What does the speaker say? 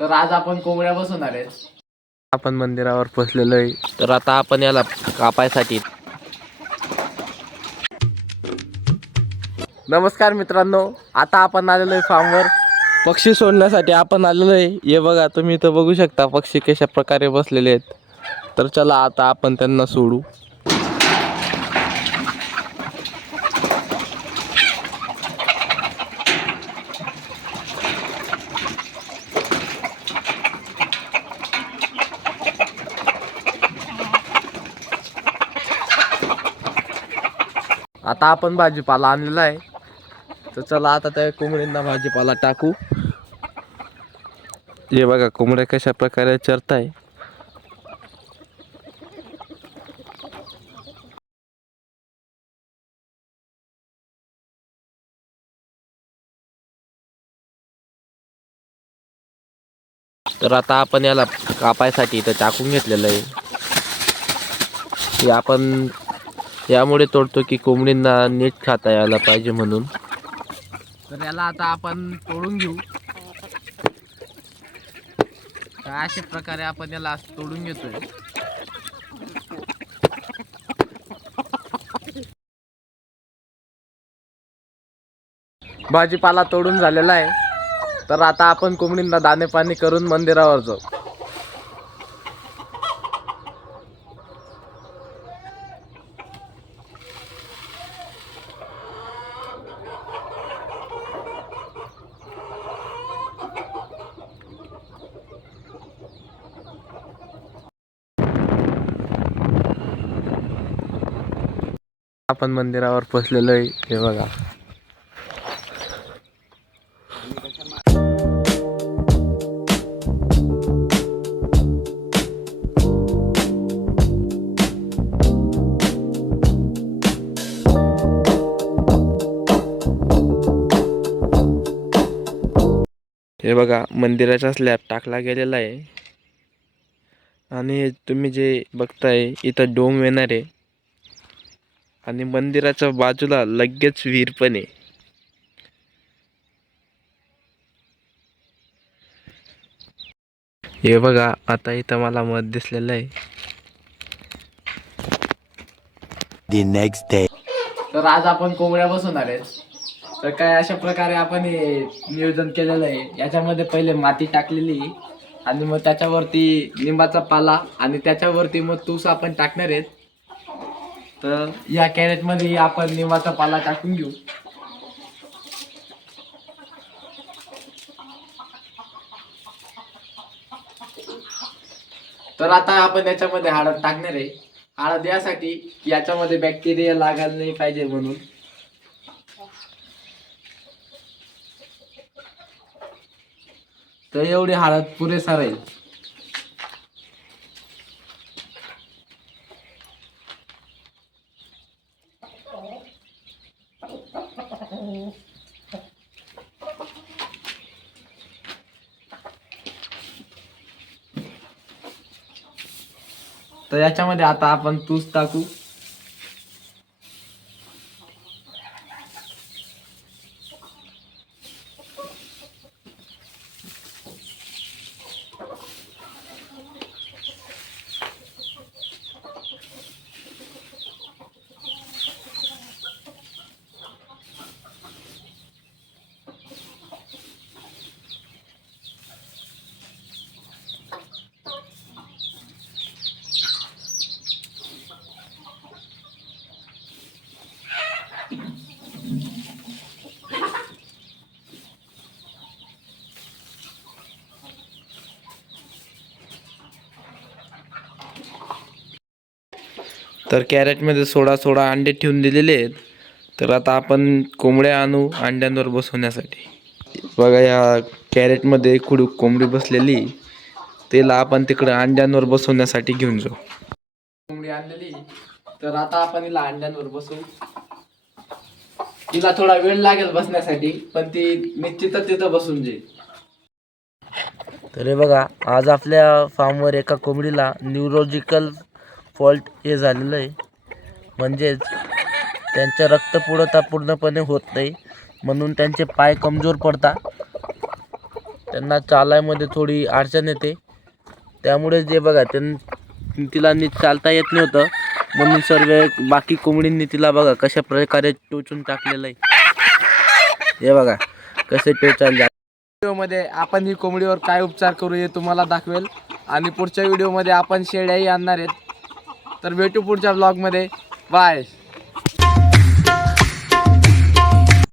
तर आज आपण कोंबड्या बसवणार आहेत. आपण मंदिरावर पोहोचलेलो आहे. तर आता आपण याला कापायसाठी. नमस्कार मित्रांनो, आता आपण आलेलो आहे फार्मवर. पक्षी सोडण्यासाठी आपण आलेलो आहे. हे बघा, तुम्ही इथं बघू शकता पक्षी कशा प्रकारे बसलेले आहेत. तर चला आता आपण त्यांना सोडू. आता आपण भाजीपाला आणलेला आहे. तर चला आता त्या कोंबड्यांना भाजीपाला टाकू. हे बघा कोंबड्या कशा प्रकारे चरताय. तर आता आपण याला कापायसाठी इथं टाकून घेतलेलं आहे. हे आपण यामुळे तोडतो की कोंबडींना नीट खाता यायला पाहिजे म्हणून. तर याला आता आपण तोडून घेऊ. तर अशा प्रकारे आपण याला तोडून घेतोय. भाजीपाला तोडून झालेला आहे. तर आता आपण कोंबडींना दाणे पाणी करून मंदिरावर जाऊ. आपण मंदिरावर पोहोचलेलो आहे. हे बघा, हे बघा मंदिराचा स्लॅब टाकला गेलेला आहे. आणि तुम्ही जे बघताय इथं डोम येणार आहे. आणि मंदिराच्या बाजूला लगेच विहीर पण आहे. हे बघा, आता इथं मला मध दिसलेलं आहे. The next day. तर आज आपण कोंबड्या बसवणार आहेत. तर काय अशा प्रकारे आपण हे नियोजन केलेलं आहे. याच्यामध्ये पहिले माती टाकलेली आणि मग त्याच्यावरती लिंबाचा पाला आणि त्याच्यावरती मग तूस आपण टाकणार आहेत. तर या कॅरेटमध्ये आपण लिंबाचा पाला टाकून घेऊ. तर आता आपण याच्यामध्ये हळद टाकणार आहे. हळद यासाठी की याच्यामध्ये बॅक्टेरिया लागायला नाही पाहिजे म्हणून. तर एवढी हळद पुरेसा राहील. तर याच्यामध्ये आता आपण तूस टाकू. तर कॅरेटमध्ये सोळा अंडे ठेवून दिलेले आहेत. तर आता आपण कोंबड्या आणू अंड्यांवर बसवण्यासाठी. बघा, या कॅरेटमध्ये खुडूक कोंबडी बसलेली. त्याला आपण तिकडे अंड्यांवर बसवण्यासाठी घेऊन जाऊ. कोंबडी आणलेली. तर आता आपण हिला अंड्यांवर बसवू. तिला थोडा वेळ लागेल बसण्यासाठी, पण ती निश्चितच तिथं बसून जाईल. तर हे बघा, आज आपल्या फार्मवर एका कोंबडीला न्यूरोलॉजिकल फॉल्ट हे झालेलं आहे. म्हणजेच त्यांचं रक्तपुरवठा पूर्णपणे होत नाही, म्हणून त्यांचे पाय कमजोर पडतात. त्यांना चालायमध्ये थोडी अडचण येते. त्यामुळे जे बघा तिला नीट चालता येत नव्हतं, म्हणून सर्व बाकी कोंबडींनी तिला बघा कशा प्रकारे टोचून टाकलेलं आहे. हे बघा कसे टोचायला. व्हिडिओमध्ये आपण ही कोंबडीवर काय उपचार करू हे तुम्हाला दाखवेल आणि पुढच्या व्हिडिओमध्ये आपण शेळ्याही आणणार आहेत. तर भेटू पुढच्या ब्लॉगमध्ये. बाय.